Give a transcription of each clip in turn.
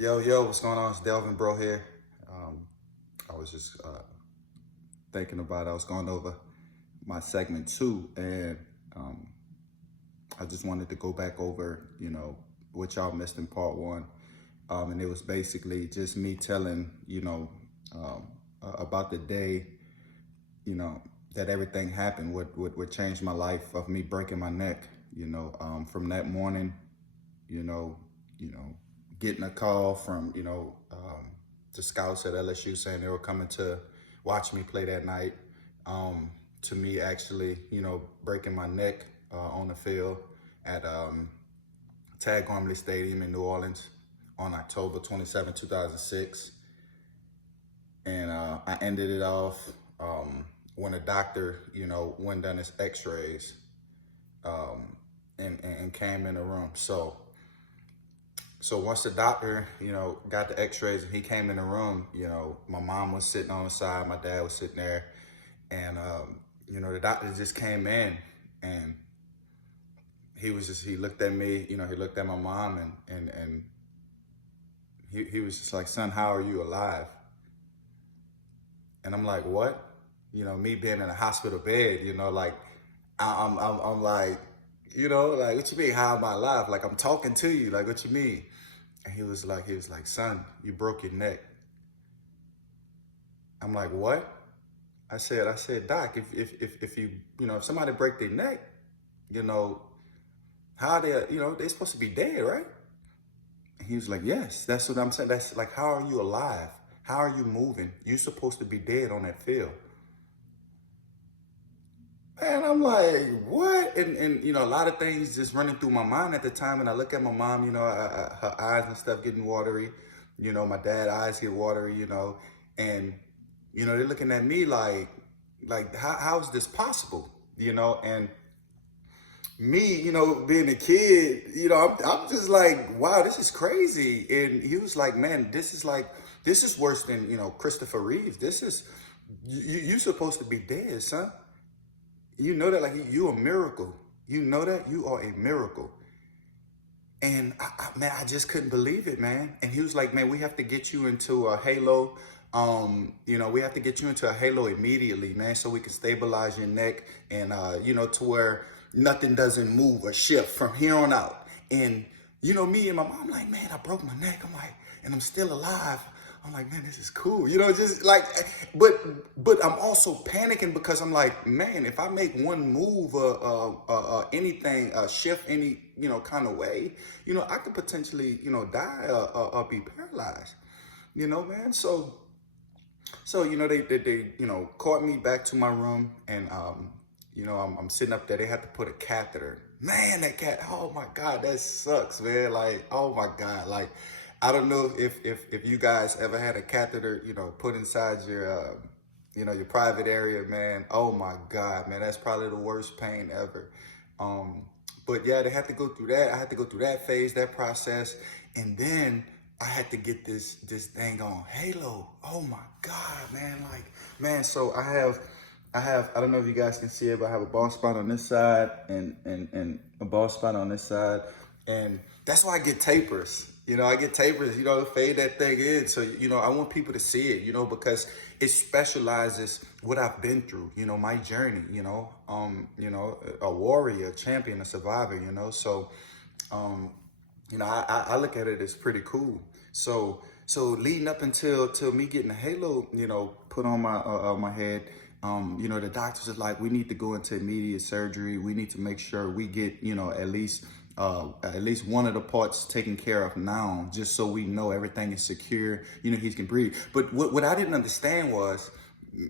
Yo, what's going on? It's Delvin Breaux here. I was just thinking about I was going over my segment 2, and um, I just wanted to go back over, what y'all missed in part 1. And it was basically just me telling, about the day, that everything happened, what changed my life of me breaking my neck, from that morning, you know, you know, getting a call from, the scouts at LSU saying they were coming to watch me play that night, to me actually, breaking my neck on the field at Tag Gormley Stadium in New Orleans on October 27, 2006. And I ended it off when a doctor, went down his x-rays and came in the room. So once the doctor, got the x-rays and he came in the room, my mom was sitting on the side, my dad was sitting there, and, the doctor just came in, and he looked at me, he looked at my mom, and he was just like, "Son, how are you alive?" And I'm like, "What?" Me being in a hospital bed, like, I'm like, like, "What you mean, how am I alive? Like, I'm talking to you, like, what you mean?" And he was like, "Son, you broke your neck." I'm like, "What?" I said, "Doc, if you, if somebody break their neck, how they're supposed to be dead, right?" And he was like, "Yes, that's what I'm saying. That's like, how are you alive? How are you moving? You're supposed to be dead on that field." And I'm like, "What?" And a lot of things just running through my mind at the time. And I look at my mom, her eyes and stuff getting watery. My dad's eyes get watery, and, they're looking at me like how is this possible? And me, being a kid, I'm just like, wow, this is crazy. And he was like, "Man, this is worse than, Christopher Reeves. This is, you supposed to be dead, son. You know that, like, you a miracle. You know that you are a miracle." And man, I just couldn't believe it, man. And he was like, "Man, we have to get you into a halo. We have to get you into a halo immediately, man, so we can stabilize your neck and, to where nothing doesn't move or shift from here on out." And, me and my mom, like, "Man, I broke my neck." I'm like, and I'm still alive. I'm like, "Man, this is cool." Just like, but I'm also panicking because I'm like, man, if I make one move anything, shift any, kind of way, I could potentially, die or be paralyzed, man. So, they caught me back to my room, and, I'm sitting up there. They had to put a catheter. Man, oh my God, that sucks, man. Like, oh my God. Like, I don't know if you guys ever had a catheter, put inside your, your private area, man. Oh my God, man, that's probably the worst pain ever. But yeah, they had to go through that. I had to go through that phase, that process. And then I had to get this thing on Halo. Oh my God, man. Like, man, so I don't know if you guys can see it, but I have a bald spot on this side and a bald spot on this side. And that's why I get tapers. I get tapers, to fade that thing in. So, I want people to see it, because it specializes what I've been through, my journey, a warrior, a champion, a survivor, So, I look at it as pretty cool. So leading up until me getting a halo, put on my head, the doctors are like, "We need to go into immediate surgery. We need to make sure we get, at least one of the parts taken care of now, just so we know everything is secure. He can breathe." But what I didn't understand was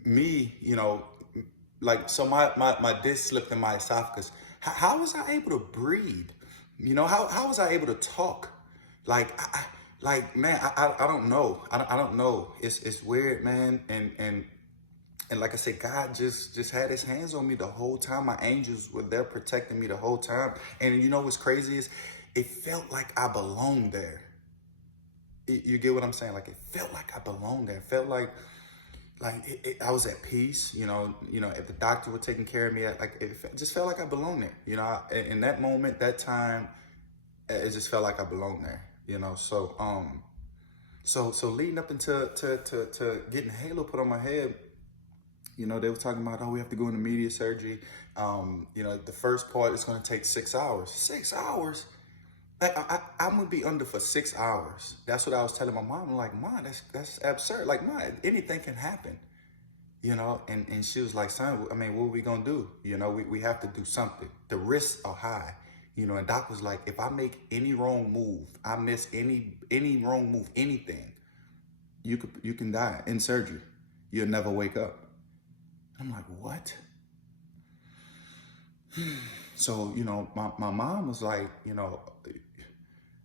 me, like, so my disc slipped in my esophagus. How was I able to breathe? How was I able to talk? Like, man, I don't know. I don't know. It's weird, man. And like I said, God just had his hands on me the whole time. My angels were there protecting me the whole time. And what's crazy is it felt like I belonged there. You get what I'm saying? Like, it felt like I belonged there. It felt like I was at peace, if the doctor was taking care of me, just felt like I belonged there, in that moment, that time, it just felt like I belonged there, So, So leading up into to getting halo put on my head, you know, they were talking about, oh, we have to go into media surgery. You know, the first part is going to take 6 hours. 6 hours? Like, I'm gonna be under for 6 hours. That's what I was telling my mom. I'm like, Mom, that's absurd. Like, Mom, anything can happen, you know. And she was like, son, I mean, what are we gonna do? You know, we have to do something. The risks are high, you know. And Doc was like, if I make any wrong move, I miss any wrong move, anything, you can die in surgery. You'll never wake up. I'm like, what? So, you know, my mom was like, you know,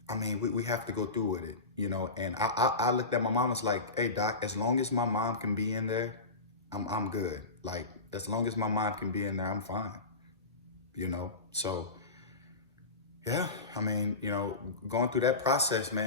I mean, we have to go through with it, you know. And I looked at my mom, was like, hey, Doc, as long as my mom can be in there, I'm good. Like, as long as my mom can be in there, I'm fine, you know. So, yeah, I mean, you know, going through that process, man.